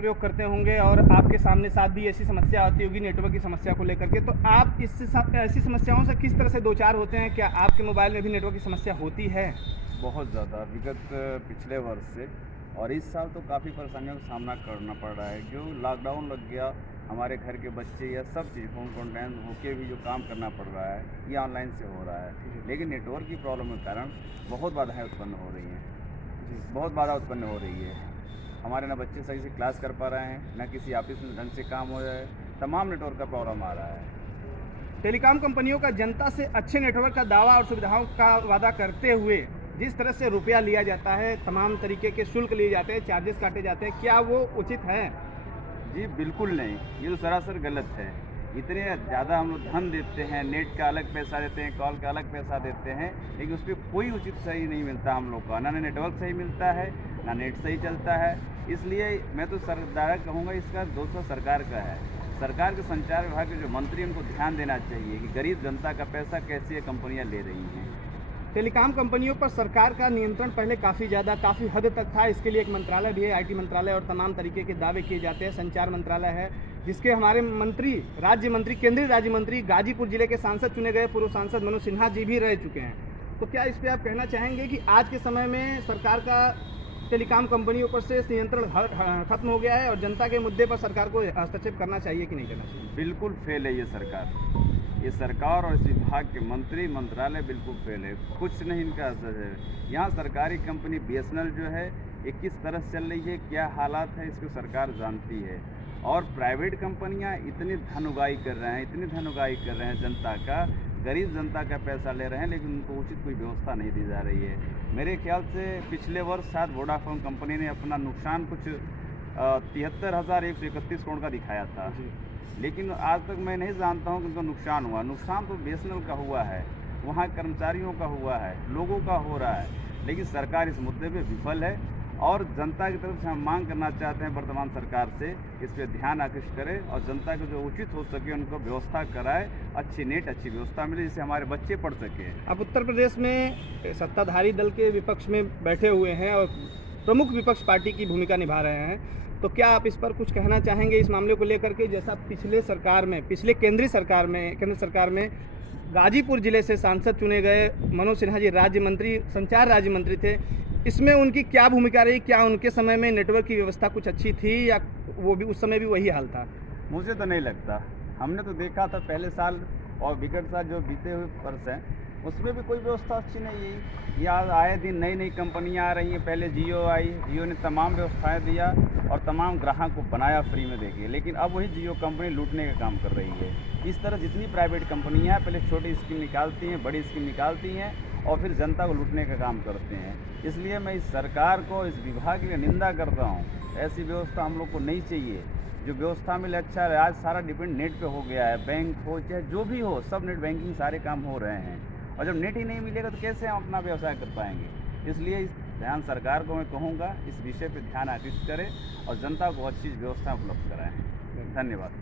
प्रयोग करते होंगे और आपके सामने साथ भी ऐसी समस्या आती होगी नेटवर्क की समस्या को लेकर के, तो आप ऐसी समस्याओं से किस तरह से दो चार होते हैं? क्या आपके मोबाइल में भी नेटवर्क की समस्या होती है? बहुत ज़्यादा विगत पिछले वर्ष से और इस साल तो काफ़ी परेशानियों का सामना करना पड़ रहा है। जो लॉकडाउन लग गया, हमारे घर के बच्चे या सब चीज़ होम क्वारंटाइन होके भी जो काम करना पड़ रहा है, ये ऑनलाइन से हो रहा है। लेकिन नेटवर्क की प्रॉब्लम के कारण बहुत बाधाएँ उत्पन्न हो रही हैं, बहुत बाधा उत्पन्न हो रही है। हमारे ना बच्चे सही से क्लास कर पा रहे हैं, ना किसी ऑफिस में ढंग से काम हो रहा है, तमाम नेटवर्क का प्रॉब्लम आ रहा है। टेलीकॉम कंपनियों का जनता से अच्छे नेटवर्क का दावा और सुविधाओं का वादा करते हुए जिस तरह से रुपया लिया जाता है, तमाम तरीके के शुल्क लिए जाते हैं, चार्जेस काटे जाते हैं, क्या वो उचित है? जी बिल्कुल नहीं, ये तो सरासर गलत है। इतने ज़्यादा हम लोग धन देते हैं, नेट का अलग पैसा देते हैं, कॉल का अलग पैसा देते हैं, लेकिन उस पर कोई उचित सही नहीं मिलता हम लोग का, ना नेटवर्क सही मिलता है, ना नेट सही चलता है। इसलिए मैं तो सरकार कहूँगा, इसका दोष तो सरकार का है। सरकार के संचार विभाग के जो मंत्री, उनको ध्यान देना चाहिए कि गरीब जनता का पैसा कैसे ये कंपनियाँ ले रही हैं। टेलीकॉम कंपनियों पर सरकार का नियंत्रण पहले काफ़ी हद तक था। इसके लिए एक मंत्रालय भी है, आईटी मंत्रालय, और तमाम तरीके के दावे किए जाते हैं। संचार मंत्रालय है, जिसके हमारे मंत्री, केंद्रीय राज्य मंत्री, गाजीपुर जिले के सांसद चुने गए पूर्व सांसद मनोज सिन्हा जी भी रह चुके हैं। तो क्या इस पर आप कहना चाहेंगे कि आज के समय में सरकार का टेलीकॉम कंपनियों पर से नियंत्रण खत्म हो गया है और जनता के मुद्दे पर सरकार को हस्तक्षेप करना चाहिए कि नहीं करना चाहिए? बिल्कुल फेल है ये सरकार। ये सरकार और इस विभाग के मंत्री मंत्रालय बिल्कुल फेल है, कुछ नहीं इनका असर है। यहाँ सरकारी कंपनी बीएसएनएल जो है, ये किस तरह से चल रही है, क्या हालात है, इसको सरकार जानती है। और प्राइवेट कंपनियाँ इतनी धन उगाही कर रहे हैं, इतनी धन उगाही कर रहे हैं, जनता का, गरीब जनता का पैसा ले रहे हैं, लेकिन उनको उचित कोई व्यवस्था नहीं दी जा रही है। मेरे ख्याल से पिछले वर्ष शायद वोडाफोन कंपनी ने अपना नुकसान कुछ 73,131 करोड़ का दिखाया था, लेकिन आज तक मैं नहीं जानता हूँ कि उनको नुकसान हुआ। नुकसान तो बीएसएनएल का हुआ है, वहाँ कर्मचारियों का हुआ है, लोगों का हो रहा है, लेकिन सरकार इस मुद्दे पे विफल है। और जनता की तरफ से हम मांग करना चाहते हैं वर्तमान सरकार से, इस पर ध्यान आकृष्ट करे और जनता को जो उचित हो सके उनको व्यवस्था कराए, अच्छी नेट, अच्छी व्यवस्था मिले, जिससे हमारे बच्चे पढ़ सकें। अब उत्तर प्रदेश में सत्ताधारी दल के विपक्ष में बैठे हुए हैं और प्रमुख विपक्ष पार्टी की भूमिका निभा रहे हैं, तो क्या आप इस पर कुछ कहना चाहेंगे इस मामले को लेकर के? जैसा पिछले केंद्र सरकार में गाजीपुर जिले से सांसद चुने गए मनोज सिन्हा जी संचार राज्य मंत्री थे, इसमें उनकी क्या भूमिका रही? क्या उनके समय में नेटवर्क की व्यवस्था कुछ अच्छी थी या वो भी उस समय भी वही हाल था? मुझे तो नहीं लगता। हमने तो देखा था पहले साल और विगत साल जो बीते हुए वर्ष हैं, उसमें भी कोई व्यवस्था अच्छी नहीं है। यहाँ आए दिन नई नई कंपनियाँ आ रही हैं। पहले जियो आई, जियो ने तमाम व्यवस्थाएं दिया और तमाम ग्राहक को बनाया फ्री में देके, लेकिन अब वही जियो कंपनी लूटने का काम कर रही है। इस तरह जितनी प्राइवेट कंपनियाँ हैं, पहले छोटी स्कीम निकालती हैं, बड़ी स्कीम निकालती हैं और फिर जनता को लूटने का काम करते हैं। इसलिए मैं इस सरकार को, इस विभाग की निंदा करता हूँ। ऐसी व्यवस्था हम लोग को नहीं चाहिए। जो व्यवस्था मिले अच्छा है। आज सारा डिपेंड नेट पे हो गया है, बैंक हो चाहे जो भी हो, सब नेट बैंकिंग सारे काम हो रहे हैं, और जब नेट ही नहीं मिलेगा तो कैसे हम अपना व्यवसाय कर पाएंगे? इसलिए इस ध्यान सरकार को मैं कहूँगा, इस विषय पर ध्यान आकृष्ट करें और जनता को अच्छी व्यवस्था उपलब्ध कराएं। धन्यवाद।